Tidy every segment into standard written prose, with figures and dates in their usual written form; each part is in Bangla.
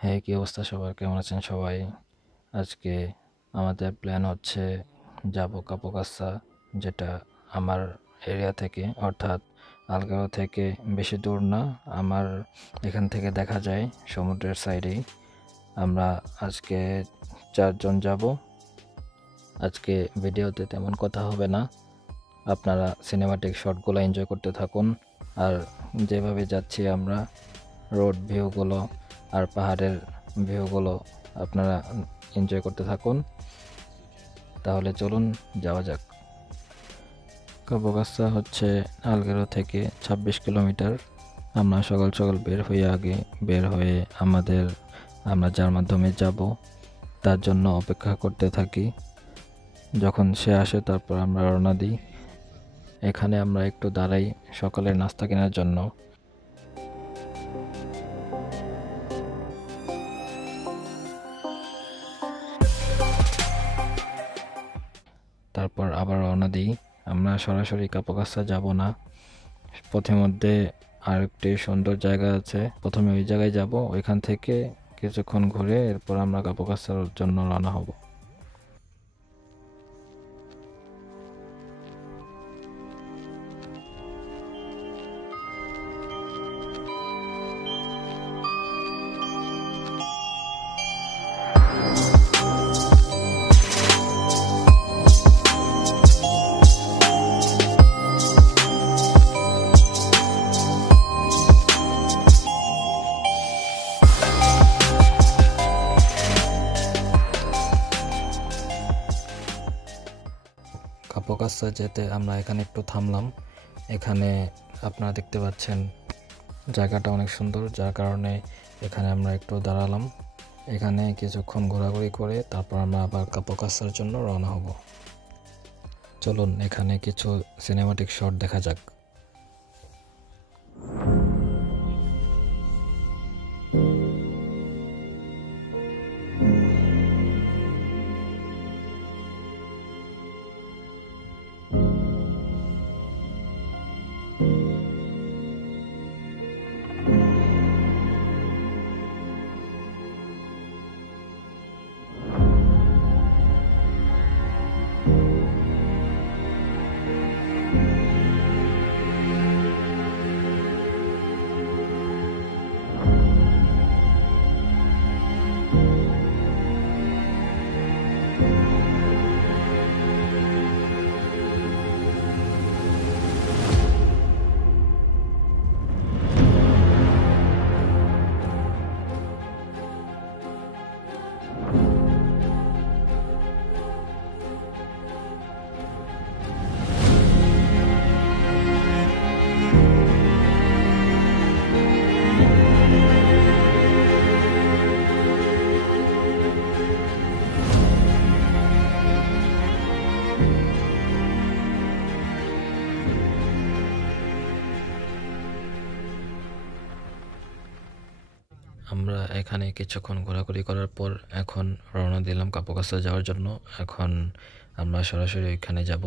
হ্যাঁ, কি অবস্থা সবার? কেমন আছেন সবাই? আজকে আমাদের প্ল্যান হচ্ছে যাব কাপোকাস্সা, যেটা আমার এরিয়া থেকে অর্থাৎ আলগাঁও থেকে বেশি দূর না। আমার এখান থেকে দেখা যায় সমুদ্রের সাইডেই। আমরা আজকে 4 জন যাব। আজকে ভিডিওতে তেমন কথা হবে না, আপনারা সিনেমাটিক শটগুলো এনজয় করতে থাকুন। আর যেভাবে যাচ্ছি আমরা, রোড ভিউগুলো আর পাহাড়ের ভিউগুলো আপনারা এনজয় করতে থাকুন। তাহলে চলুন যাওয়া যাক। কাপোকাস্সা হচ্ছে আলগেরো থেকে 26 কিলোমিটার। আমরা সকাল সকাল বের হয়ে আমরা যার মাধ্যমে যাব তার জন্য অপেক্ষা করতে থাকি। যখন সে আসে তারপর আমরা রওনা দিই। এখানে আমরা একটু দাঁড়াই সকালের নাস্তা কেনার জন্য। তারপর আবার রওনা দিই। আমরা সরাসরি কাপোকাস্সা যাব না, পথের মধ্যে আরেকটি সুন্দর জায়গা আছে, প্রথমে ওই জায়গায় যাব। ওইখান থেকে কিছুক্ষণ ঘুরে এরপর আমরা কাপোকাস্সার জন্য রওনা হব। কাপোকাস্সা যেতে আমরা এখানে একটু থামলাম। এখানে আপনারা দেখতে পাচ্ছেন জায়গাটা অনেক সুন্দর, যার কারণে এখানে আমরা একটু দাঁড়ালাম। এখানে কিছুক্ষণ ঘোরাঘুরি করে তারপর আমরা আবার কাপোকাস্সার জন্য রওনা হব। চলুন এখানে কিছু সিনেমাটিক শট দেখা যাক। আমরা এখানে কিছুক্ষণ ঘোরাঘুরি করার পর এখন রওনা দিলাম কাপোকাস্সা যাওয়ার জন্য। এখন আমরা সরাসরি ওইখানে যাব।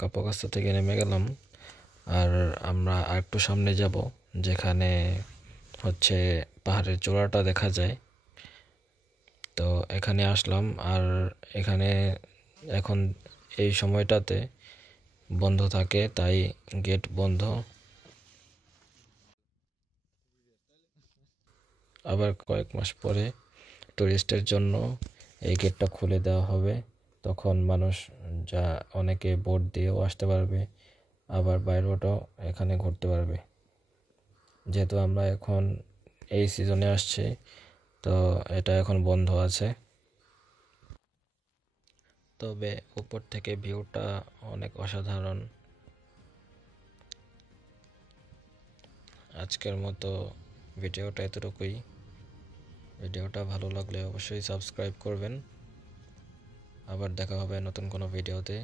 কাপড়গাছা থেকে নেমে গেলাম। আর আমরা আরেকটু সামনে যাব, যেখানে হচ্ছে পাহাড়ের চূড়াটা দেখা যায়। তো এখানে আসলাম, আর এখানে এখন এই সময়টাতে বন্ধ থাকে, তাই গেট বন্ধ। আবার কয়েক মাস পরে টুরিস্টের জন্য এই গেটটা খুলে দেওয়া হবে। তখন মানুষ যা অনেকে বোট দিয়েও আসতে পারবে, আবার বাইরেটাও এখানে ঘুরতে পারবে। যেহেতু আমরা এখন এই সিজনে আসছি, তো এটা এখন বন্ধ আছে। তবে উপর থেকে ভিউটা অনেক অসাধারণ। আজকের মতো ভিডিওটা এতটুকুই। ভিডিওটা ভালো লাগলে অবশ্যই সাবস্ক্রাইব করবেন। আবার দেখা হবে নতুন কোনো ভিডিওতে।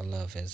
আল্লাহ হাফেজ।